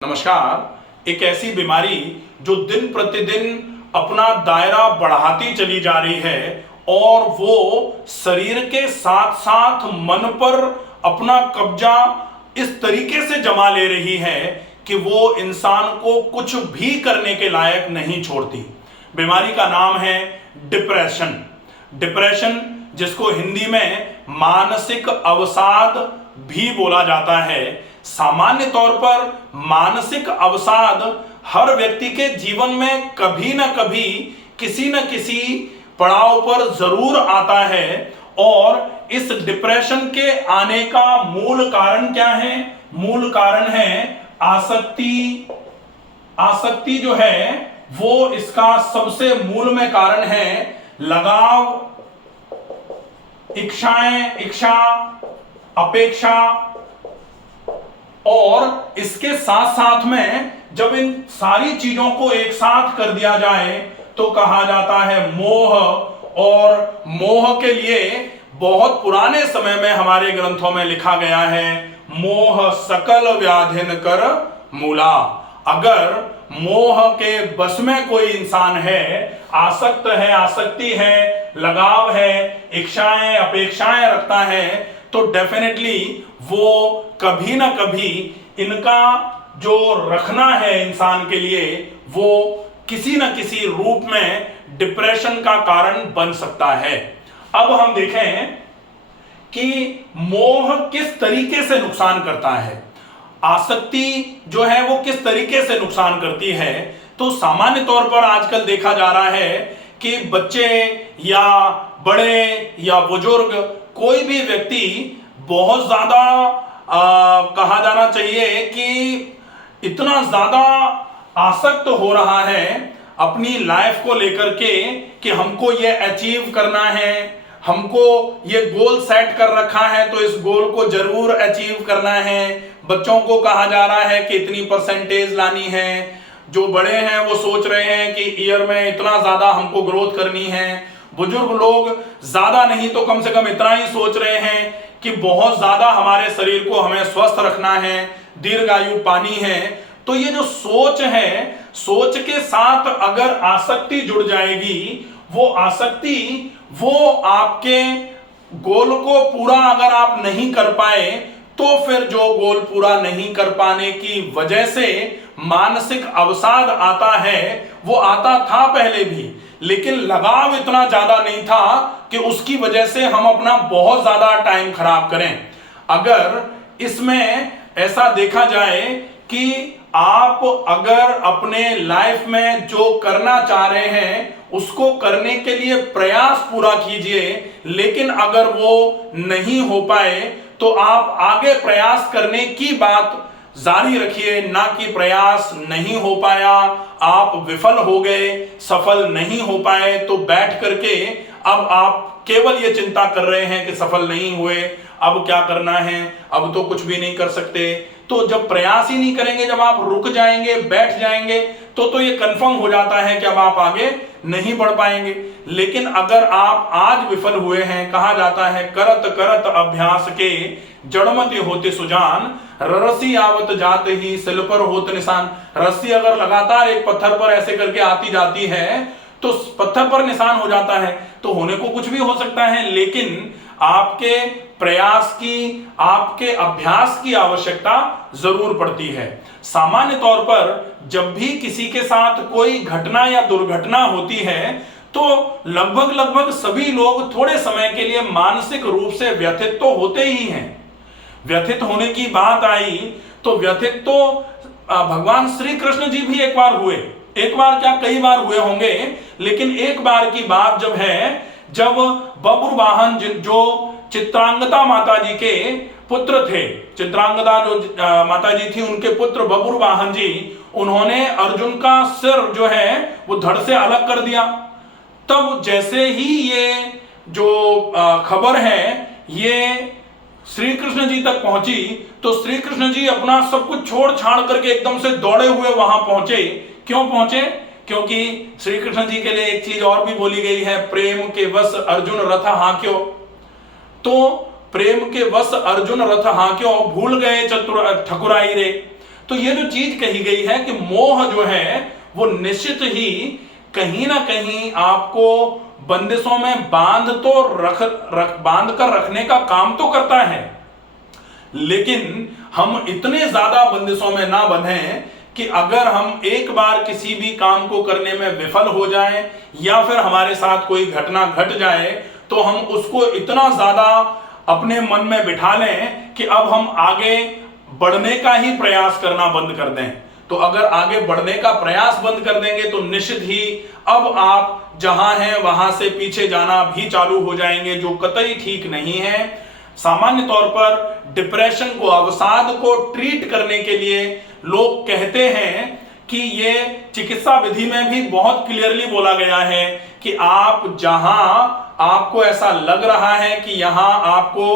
नमस्कार। एक ऐसी बीमारी जो दिन प्रतिदिन अपना दायरा बढ़ाती चली जा रही है और वो शरीर के साथ साथ मन पर अपना कब्जा इस तरीके से जमा ले रही है कि वो इंसान को कुछ भी करने के लायक नहीं छोड़ती। बीमारी का नाम है डिप्रेशन। डिप्रेशन जिसको हिंदी में मानसिक अवसाद भी बोला जाता है। सामान्य तौर पर मानसिक अवसाद हर व्यक्ति के जीवन में कभी ना कभी किसी न किसी पड़ाव पर जरूर आता है। और इस डिप्रेशन के आने का मूल कारण क्या है? मूल कारण है आसक्ति। आसक्ति जो है वो इसका सबसे मूल में कारण है। लगाव, इच्छा, अपेक्षा, और इसके साथ साथ में जब इन सारी चीजों को एक साथ कर दिया जाए तो कहा जाता है मोह। और मोह के लिए बहुत पुराने समय में हमारे ग्रंथों में लिखा गया है, मोह सकल व्याधिन कर मूला। अगर मोह के बस में कोई इंसान है, आसक्त है, आसक्ति है, लगाव है, इच्छाएं, अपेक्षाएं रखता है, तो डेफिनेटली वो कभी ना कभी इनका जो रखना है इंसान के लिए वो किसी न किसी रूप में डिप्रेशन का कारण बन सकता है। अब हम देखें कि मोह किस तरीके से नुकसान करता है, आसक्ति जो है वो किस तरीके से नुकसान करती है। तो सामान्य तौर पर आजकल देखा जा रहा है कि बच्चे या बड़े या बुजुर्ग कोई भी व्यक्ति बहुत ज्यादा कहा जाना चाहिए कि इतना ज्यादा आसक्त हो रहा है अपनी लाइफ को लेकर के कि हमको ये अचीव करना है, हमको ये गोल सेट कर रखा है तो इस गोल को जरूर अचीव करना है। बच्चों को कहा जा रहा है कि इतनी परसेंटेज लानी है, जो बड़े हैं वो सोच रहे हैं कि ईयर में इतना ज्यादा हमको ग्रोथ करनी है, बुजुर्ग लोग ज्यादा नहीं तो कम से कम इतना ही सोच रहे हैं कि बहुत ज्यादा हमारे शरीर को हमें स्वस्थ रखना है, दीर्घायु पानी है। तो ये जो सोच है, सोच के साथ अगर आसक्ति जुड़ जाएगी, वो आसक्ति वो आपके गोल को पूरा अगर आप नहीं कर पाए तो फिर जो गोल पूरा नहीं कर पाने की वजह से मानसिक अवसाद आता है, वो आता था पहले भी, लेकिन लगाव इतना ज्यादा नहीं था कि उसकी वजह से हम अपना बहुत ज्यादा टाइम खराब करें। अगर इसमें ऐसा देखा जाए कि आप अगर अपने लाइफ में जो करना चाह रहे हैं उसको करने के लिए प्रयास पूरा कीजिए, लेकिन अगर वो नहीं हो पाए तो आप आगे प्रयास करने की बात जारी रखिए, ना कि प्रयास नहीं हो पाया, आप विफल हो गए, सफल नहीं हो पाए तो बैठ करके अब आप केवल ये चिंता कर रहे हैं कि सफल नहीं हुए, अब क्या करना है, अब तो कुछ भी नहीं कर सकते। तो जब प्रयास ही नहीं करेंगे, जब आप रुक जाएंगे, बैठ जाएंगे, तो ये कंफर्म हो जाता है कि अब आप आगे नहीं बढ़ पाएंगे। लेकिन अगर आप आज विफल हुए हैं, कहा जाता है करत करत अभ्यास के जड़मति होते सुजान, रस्सी आवत जाते ही सिल पर होत निशान। रस्सी अगर लगातार एक पत्थर पर ऐसे करके आती जाती है तो पत्थर पर निशान हो जाता है, तो होने को कुछ भी हो सकता है, लेकिन आपके प्रयास की, आपके अभ्यास की आवश्यकता जरूर पड़ती है। सामान्य तौर पर जब भी किसी के साथ कोई घटना या दुर्घटना होती है तो लगभग सभी लोग थोड़े समय के लिए मानसिक रूप से व्यथित तो होते ही हैं। व्यथित होने की बात आई तो व्यथित तो भगवान श्री कृष्ण जी भी एक बार हुए, एक बार क्या कई बार हुए होंगे, लेकिन एक बार की बात जब है जब बब्रुवाहन जो चित्रांगदा माता जी के पुत्र थे, चित्रांगदा जो माता जी थी उनके पुत्र बब्रुवाहन जी, उन्होंने अर्जुन का सिर जो है वो धड़ से अलग कर दिया। तब जैसे ही ये जो खबर है ये श्री कृष्ण जी तक पहुंची तो श्री कृष्ण जी अपना सब कुछ छोड़ छाड़ करके एकदम से दौड़े हुए वहां पहुंचे। क्यों पहुंचे? क्योंकि श्री कृष्ण जी के लिए एक चीज और भी बोली गई है, प्रेम के वश अर्जुन रथ हांक्यो। तो प्रेम के वश अर्जुन रथ हांक्यो, भूल गए चतुर ठकुराई रे। तो ये जो चीज कही गई है कि मोह जो है वो निश्चित ही कहीं ना कहीं आपको बंदिशों में बांध कर रखने का काम तो करता है, लेकिन हम इतने ज्यादा बंदिशों में ना बंधें कि अगर हम एक बार किसी भी काम को करने में विफल हो जाएं या फिर हमारे साथ कोई घटना घट जाए तो हम उसको इतना ज्यादा अपने मन में बिठा लें कि अब हम आगे बढ़ने का ही प्रयास करना बंद कर दें। तो अगर आगे बढ़ने का प्रयास बंद कर देंगे तो निश्चित ही अब आप जहां हैं वहां से पीछे जाना भी चालू हो जाएंगे, जो कतई ठीक नहीं है। सामान्य तौर पर डिप्रेशन को, अवसाद को ट्रीट करने के लिए लोग कहते हैं कि ये चिकित्सा विधि में भी बहुत क्लियरली बोला गया है कि आप जहां आपको ऐसा लग रहा है कि यहां आपको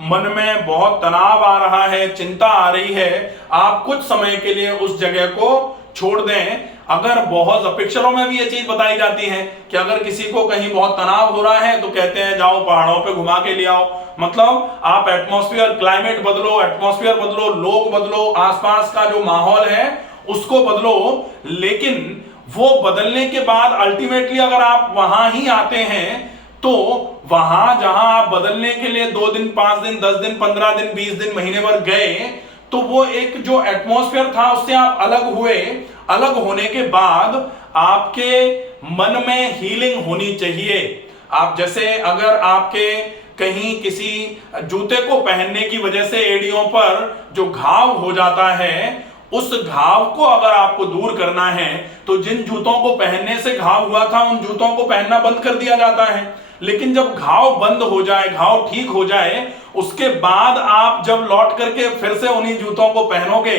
मन में बहुत तनाव आ रहा है, चिंता आ रही है, आप कुछ समय के लिए उस जगह को छोड़ दें। अगर बहुत पिक्चरों में भी ये चीज बताई जाती है कि अगर किसी को कहीं बहुत तनाव हो रहा है तो कहते हैं जाओ पहाड़ों पे घुमा के ले आओ। मतलब आप एटमॉस्फेयर, क्लाइमेट बदलो, एटमॉस्फेयर बदलो, लोग बदलो, आसपास का जो माहौल है उसको बदलो, लेकिन वो बदलने के बाद अल्टीमेटली अगर आप वहां ही आते हैं तो वहां जहां आप बदलने के लिए 2 दिन, 5 दिन, 10 दिन, 15 दिन, 20 दिन, महीने भर गए तो वो एक जो एटमॉस्फेयर था उससे आप अलग हुए। अलग होने के बाद आपके मन में हीलिंग होनी चाहिए। आप जैसे अगर आपके कहीं किसी जूते को पहनने की वजह से एड़ियों पर जो घाव हो जाता है, उस घाव को अगर आपको दूर करना है तो जिन जूतों को पहनने से घाव हुआ था उन जूतों को पहनना बंद कर दिया जाता है। लेकिन जब घाव बंद हो जाए, घाव ठीक हो जाए, उसके बाद आप जब लौट करके फिर से उन्हीं जूतों को पहनोगे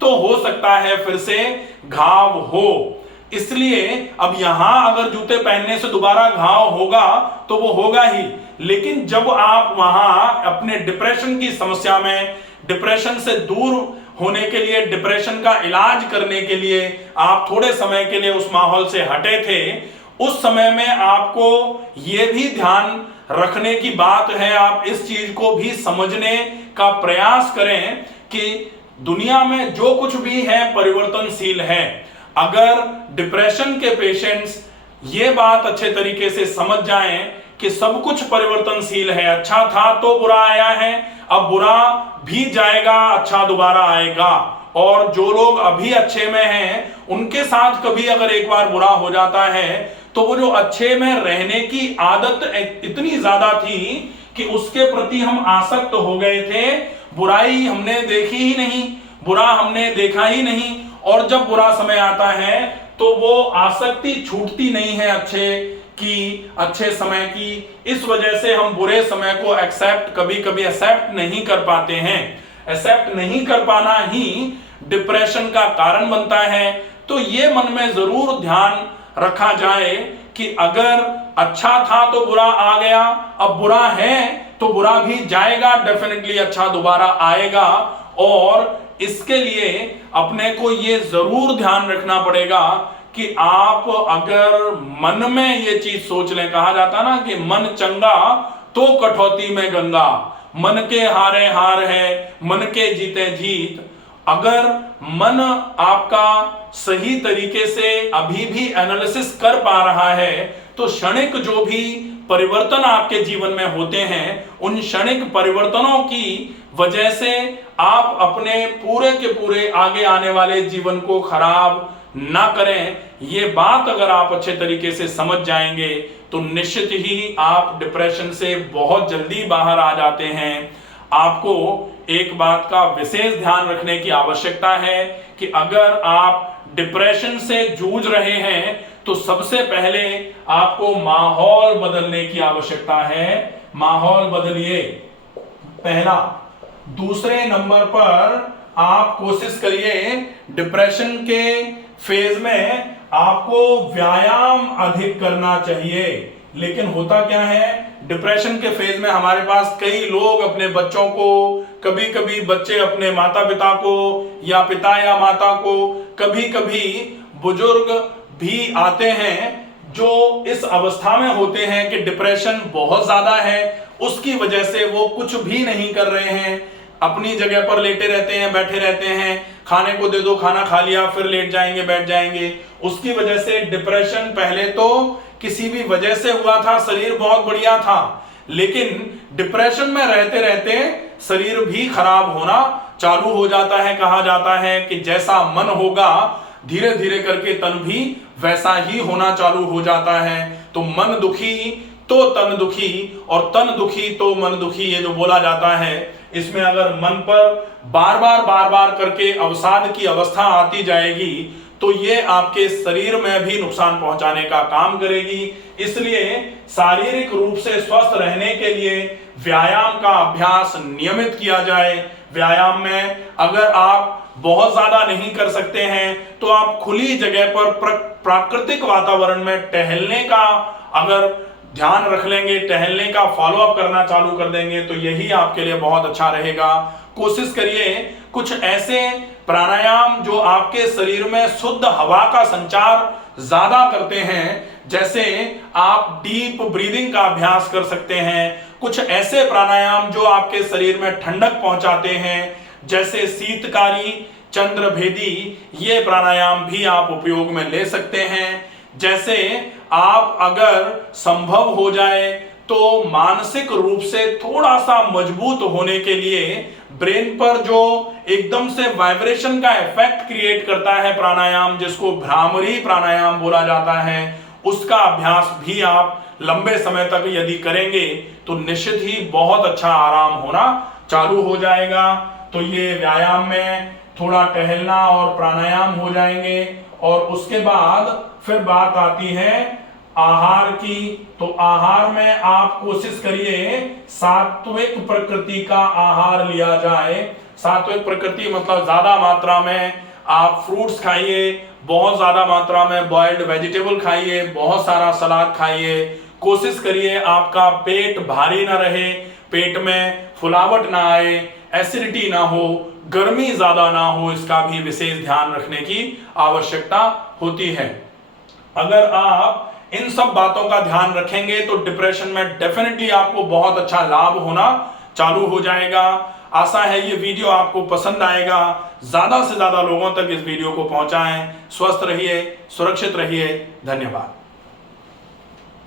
तो हो सकता है फिर से घाव हो। इसलिए अब यहां अगर जूते पहनने से दोबारा घाव होगा तो वो होगा ही, लेकिन जब आप वहां अपने डिप्रेशन की समस्या में, डिप्रेशन से दूर होने के लिए, डिप्रेशन का इलाज करने के लिए आप थोड़े समय के लिए उस माहौल से हटे थे, उस समय में आपको यह भी ध्यान रखने की बात है, आप इस चीज को भी समझने का प्रयास करें कि दुनिया में जो कुछ भी है परिवर्तनशील है। अगर डिप्रेशन के पेशेंट्स ये बात अच्छे तरीके से समझ जाएं कि सब कुछ परिवर्तनशील है, अच्छा था तो बुरा आया है, अब बुरा भी जाएगा, अच्छा दोबारा आएगा, और जो लोग अभी अच्छे में हैं उनके साथ कभी अगर एक बार बुरा हो जाता है तो वो जो अच्छे में रहने की आदत इतनी ज्यादा थी कि उसके प्रति हम आसक्त हो गए थे, बुराई हमने देखी ही नहीं, बुरा हमने देखा ही नहीं, और जब बुरा समय आता है तो वो आसक्ति छूटती नहीं है अच्छे समय की। इस वजह से हम बुरे समय को कभी कभी एक्सेप्ट नहीं कर पाते हैं। एक्सेप्ट नहीं कर पाना ही डिप्रेशन का कारण बनता है। तो ये मन में जरूर ध्यान रखा जाए कि अगर अच्छा था तो बुरा आ गया, अब बुरा है तो बुरा भी जाएगा, डेफिनेटली अच्छा दोबारा आएगा। और इसके लिए अपने को ये जरूर ध्यान रखना पड़ेगा कि आप अगर मन में ये चीज सोच लें, कहा जाता ना कि मन चंगा तो कठौती में गंगा, मन के हारे हार है, मन के जीते जीत। अगर मन आपका सही तरीके से अभी भी एनालिसिस कर पा रहा है तो क्षणिक जो भी परिवर्तन आपके जीवन में होते हैं उन क्षणिक परिवर्तनों की वजह से आप अपने पूरे के पूरे आगे आने वाले जीवन को खराब ना करें। ये बात अगर आप अच्छे तरीके से समझ जाएंगे तो निश्चित ही आप डिप्रेशन से बहुत जल्दी बाहर आ जाते हैं। आपको एक बात का विशेष ध्यान रखने की आवश्यकता है कि अगर आप डिप्रेशन से जूझ रहे हैं तो सबसे पहले आपको माहौल बदलने की आवश्यकता है। माहौल बदलिए, पहला। दूसरे नंबर पर आप कोशिश करिए डिप्रेशन के फेज में आपको व्यायाम अधिक करना चाहिए। लेकिन होता क्या है, डिप्रेशन के फेज में हमारे पास कई लोग अपने बच्चों को, कभी कभी बच्चे अपने माता पिता को, या पिता या माता को, कभी कभी बुजुर्ग भी आते हैं जो इस अवस्था में होते हैं कि डिप्रेशन बहुत ज्यादा है, उसकी वजह से वो कुछ भी नहीं कर रहे हैं, अपनी जगह पर लेटे रहते हैं, बैठे रहते हैं, खाने को दे दो, खाना खा लिया फिर लेट जाएंगे, बैठ जाएंगे। उसकी वजह से डिप्रेशन पहले तो किसी भी वजह से हुआ था, शरीर बहुत बढ़िया था, लेकिन डिप्रेशन में रहते रहते शरीर भी खराब होना चालू हो जाता है। कहा जाता है कि जैसा मन होगा धीरे धीरे करके तन भी वैसा ही होना चालू हो जाता है। तो मन दुखी तो तन दुखी और तन दुखी तो मन दुखी, ये जो बोला जाता है, इसमें अगर मन पर बार बार करके अवसाद की अवस्था आती जाएगी तो ये आपके शरीर में भी नुकसान पहुंचाने का काम करेगी। इसलिए शारीरिक रूप से स्वस्थ रहने के लिए व्यायाम का अभ्यास नियमित किया जाए। व्यायाम में अगर आप बहुत ज्यादा नहीं कर सकते हैं तो आप खुली जगह पर प्राकृतिक वातावरण में टहलने का अगर ध्यान रख लेंगे, टहलने का फॉलो अप करना चालू कर देंगे तो यही आपके लिए बहुत अच्छा रहेगा। कोशिश करिए कुछ ऐसे प्राणायाम जो आपके शरीर में शुद्ध हवा का संचार ज्यादा करते हैं, जैसे आप डीप ब्रीदिंग का अभ्यास कर सकते हैं। कुछ ऐसे प्राणायाम जो आपके शरीर में ठंडक पहुंचाते हैं, जैसे शीतकारी, चंद्रभेदी, ये प्राणायाम भी आप उपयोग में ले सकते हैं। जैसे आप अगर संभव हो जाए तो मानसिक रूप से थोड़ा सा मजबूत होने के लिए ब्रेन पर जो एकदम से वाइब्रेशन का इफेक्ट क्रिएट करता है प्राणायाम, जिसको भ्रामरी प्राणायाम बोला जाता है, उसका अभ्यास भी आप लंबे समय तक यदि करेंगे तो निश्चित ही बहुत अच्छा आराम होना चालू हो जाएगा। तो ये व्यायाम में थोड़ा टहलना और प्राणायाम हो जाएंगे। और उसके बाद फिर बात आती है आहार की। तो आहार में आप कोशिश करिए सात्विक प्रकृति का आहार लिया जाए। सात्विक प्रकृति मतलब ज्यादा मात्रा में आप फ्रूट्स खाइए, बहुत ज्यादा मात्रा में बॉइल्ड वेजिटेबल खाइए, बहुत सारा सलाद खाइए। कोशिश करिए आपका पेट भारी ना रहे, पेट में फुलावट ना आए, एसिडिटी ना हो, गर्मी ज्यादा ना हो, इसका भी विशेष ध्यान रखने की आवश्यकता होती है। अगर आप इन सब बातों का ध्यान रखेंगे तो डिप्रेशन में डेफिनेटली आपको बहुत अच्छा लाभ होना चालू हो जाएगा। आशा है ये वीडियो आपको पसंद आएगा। ज्यादा से ज्यादा लोगों तक इस वीडियो को पहुंचाएं। स्वस्थ रहिए, सुरक्षित रहिए। धन्यवाद।